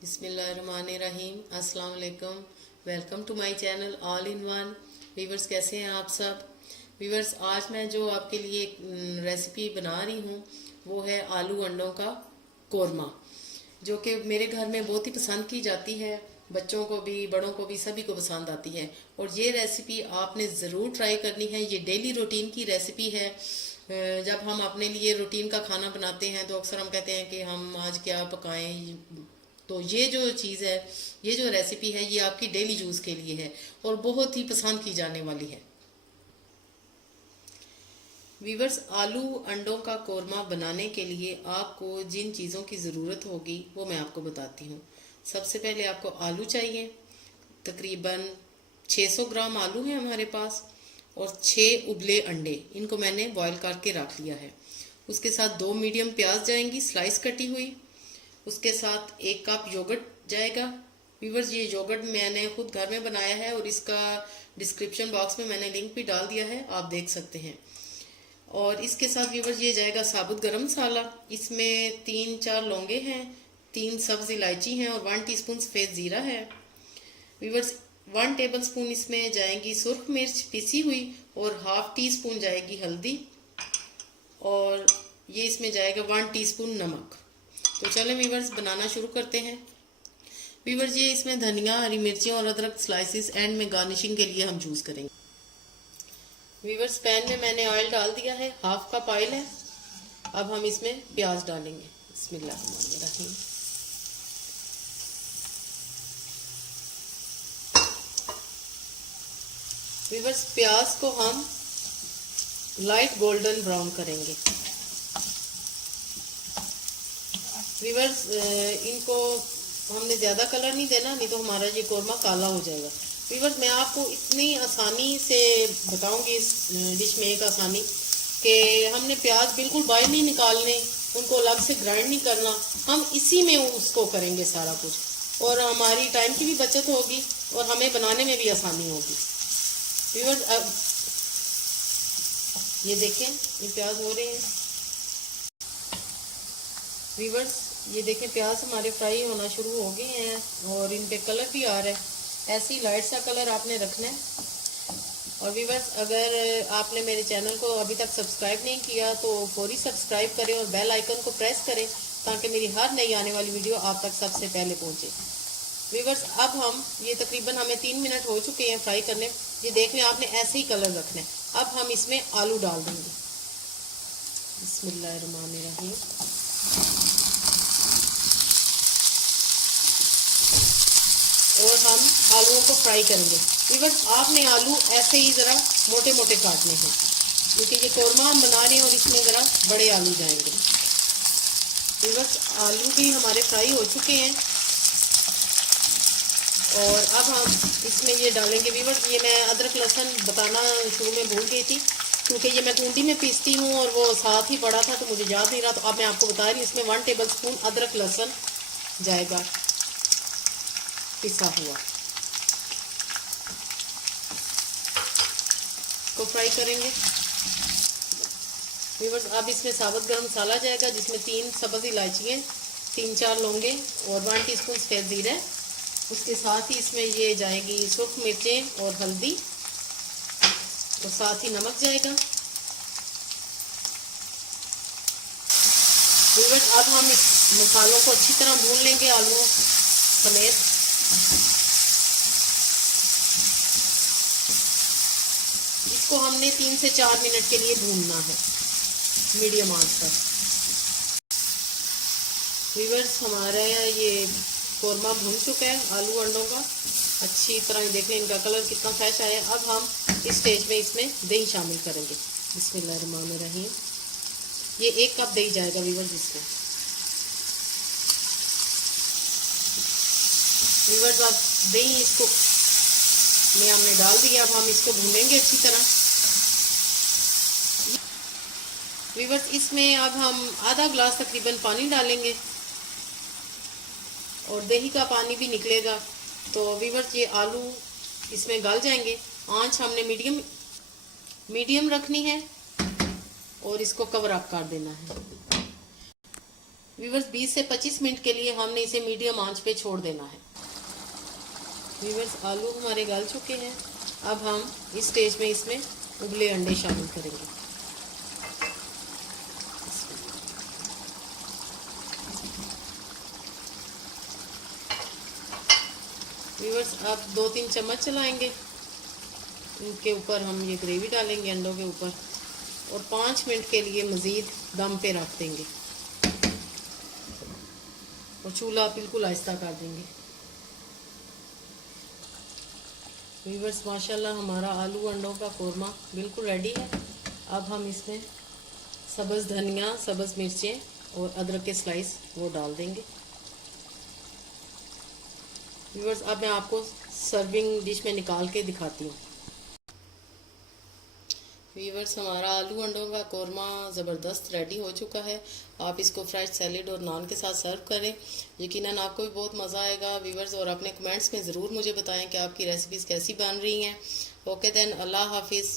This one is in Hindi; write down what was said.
बिस्मिल्लाहिर्रहमानिर्रहीम। अस्सलाम वालेकुम। Welcome to my channel all in one. Viewers, कैसे हैं आप सब? वीवर्स, आज मैं जो आपके लिए रेसिपी बना रही हूँ वो है आलू अंडों का कोरमा, जो कि मेरे घर में बहुत ही पसंद की जाती है। बच्चों को भी, बड़ों को भी, सभी को पसंद आती है। और ये रेसिपी आपने ज़रूर ट्राई करनी है। ये डेली रूटीन की रेसिपी है। जब हम अपने लिए रूटीन का खाना बनाते हैं तो अक्सर हम कहते हैं कि हम आज क्या पकाएं। तो ये जो चीज़ है, ये जो रेसिपी है, ये आपकी डेली यूज़ के लिए है और बहुत ही पसंद की जाने वाली है। वीवर्स, आलू अंडों का कोरमा बनाने के लिए आपको जिन चीज़ों की ज़रूरत होगी वो मैं आपको बताती हूँ। सबसे पहले आपको आलू चाहिए। तकरीबन 600 ग्राम आलू है हमारे पास, और 6 उबले अंडे, इनको मैंने बॉईल करके रख लिया है। उसके साथ 2 मीडियम प्याज जाएंगी स्लाइस कटी हुई। उसके साथ 1 कप योगर्ट जाएगा। व्यूवर्स, ये योगर्ट मैंने खुद घर में बनाया है और इसका डिस्क्रिप्शन बॉक्स में मैंने लिंक भी डाल दिया है, आप देख सकते हैं। और इसके साथ व्यूवर्स ये जाएगा साबुत गरम मसाला। इसमें 3-4 लौंगे हैं, 3 सब्ज इलायची हैं और 1 टीस्पून सफ़ेद ज़ीरा है। व्यूवर्स, 1 टेबल स्पून इसमें जाएगी सुर्ख मिर्च पिसी हुई और हाफ टी स्पून जाएगी हल्दी, और ये इसमें जाएगा 1 टीस्पून नमक। तो चलें व्यूवर्स, बनाना शुरू करते हैं। व्यूवर्स, ये इसमें धनिया, हरी मिर्चियाँ और अदरक स्लाइसिस एंड में गार्निशिंग के लिए हम यूज़ करेंगे। व्यूवर्स, पैन में मैंने ऑयल डाल दिया है, हाफ कप ऑयल है। अब हम इसमें प्याज डालेंगे। बिस्मिल्लाहिर्रहमानिर्रहीम। व्यूवर्स, प्याज को हम लाइट गोल्डन ब्राउन करेंगे। व्यूवर्स, इनको हमने ज़्यादा कलर नहीं देना, नहीं तो हमारा ये कोरमा काला हो जाएगा। व्यूवर्स, मैं आपको इतनी आसानी से बताऊंगी इस डिश में, एक आसानी कि हमने प्याज बिल्कुल बाहर नहीं निकालने, उनको अलग से ग्राइंड नहीं करना, हम इसी में उसको करेंगे सारा कुछ, और हमारी टाइम की भी बचत होगी और हमें बनाने में भी आसानी होगी। व्यूवर्स, अब ये देखें, ये प्याज हो रहे हैं। व्यूवर्स, ये देखें, प्याज हमारे फ्राई होना शुरू हो गए हैं और इन पे कलर भी आ रहा है। ऐसी लाइट सा कलर आपने रखना है। और व्यूवर्स, अगर आपने मेरे चैनल को अभी तक सब्सक्राइब नहीं किया तो फौरी सब्सक्राइब करें और बेल आइकन को प्रेस करें, ताकि मेरी हर नई आने वाली वीडियो आप तक सबसे पहले पहुंचे। व्यूवर्स, अब हम ये तकरीबन हमें 3 मिनट हो चुके हैं फ्राई करने। ये देख लें, आपने ऐसे ही कलर रखना है। अब हम इसमें आलू डाल देंगे। बिस्मिल्लाहिर्रहमानिर्रहीम। और हम आलूओं को फ्राई करेंगे। व्यूवर्स, आपने आलू ऐसे ही ज़रा मोटे मोटे काटने हैं, क्योंकि ये कोरमा हम बना रहे हैं और इसमें ज़रा बड़े आलू जाएंगे। व्यूवर्स, आलू भी हमारे फ्राई हो चुके हैं और अब हम इसमें ये डालेंगे। व्यूवर्स, ये मैं अदरक लहसुन बताना शुरू में भूल गई थी, क्योंकि ये मैं कूंडी में पीसती हूँ और वो साथ ही पड़ा था तो मुझे याद नहीं रहा। तो अब मैं आपको बता रही हूँ, इसमें 1 टेबल स्पून अदरक लहसुन जाएगा पिसा हुआ, को फ्राई करेंगे। व्यूवर्स, अब इसमें साबुत गरम मसाला जाएगा, जिसमें 3 सब्ज़ इलायची हैं, 3-4 लौंगे और 1 टीस्पून सफ़ेद ज़ीरा। उसके साथ ही इसमें ये जाएगी सुर्ख मिर्चें और हल्दी, और साथ ही नमक जाएगा। व्यूवर्स, अब हम इस मसालों को अच्छी तरह भून लेंगे आलूओं समेत। इसको हमने 3 से 4 मिनट के लिए भूनना है मीडियम आंच पर। व्यूवर्स, हमारा ये कोरमा भून चुका है आलू अंडों का अच्छी तरह। देखें, इनका कलर कितना फ्रेश आया है। अब हम इस स्टेज में इसमें दही शामिल करेंगे। बिस्मिल्लाहिर्रहमानिर्रहीम। ये 1 कप दही जाएगा व्यूवर्स इसमें। व्यूवर्स, अब दही इसको में हमने डाल दिया। अब हम इसको भूनेंगे अच्छी तरह। व्यूवर्स, इसमें अब हम आधा ग्लास तकरीबन पानी डालेंगे और दही का पानी भी निकलेगा। तो व्यूवर्स, ये आलू इसमें गल जाएंगे। आंच हमने मीडियम रखनी है और इसको कवर अप कर देना है। व्यूवर्स 20 से 25 मिनट के लिए हमने इसे मीडियम आंच पे छोड़ देना है। व्यूवर्स आलू हमारे गल चुके हैं। अब हम इस स्टेज में इसमें उबले अंडे शामिल करेंगे। व्यूवर्स अब 2-3 चम्मच चलाएंगे, इनके ऊपर हम ये ग्रेवी डालेंगे अंडों के ऊपर और 5 मिनट के लिए मज़ीद दम पे रख देंगे और चूल्हा बिल्कुल आहिस्ता कर देंगे। व्यूवर्स माशाल्लाह हमारा आलू अंडों का कोरमा बिल्कुल रेडी है। अब हम इसमें सब्ज़ धनिया, सब्ज़ मिर्चें और अदरक के स्लाइस वो डाल देंगे। व्यूवर्स अब मैं आपको सर्विंग डिश में निकाल के दिखाती हूँ। व्यूवर्स हमारा आलू अंडों का कोरमा ज़बरदस्त रेडी हो चुका है। आप इसको फ्रेश सैलेड और नान के साथ सर्व करें, यकीनन आपको भी बहुत मज़ा आएगा व्यूवर्स। और अपने कमेंट्स में ज़रूर मुझे बताएं कि आपकी रेसिपीज़ कैसी बन रही हैं। ओके देन, अल्लाह हाफिज़।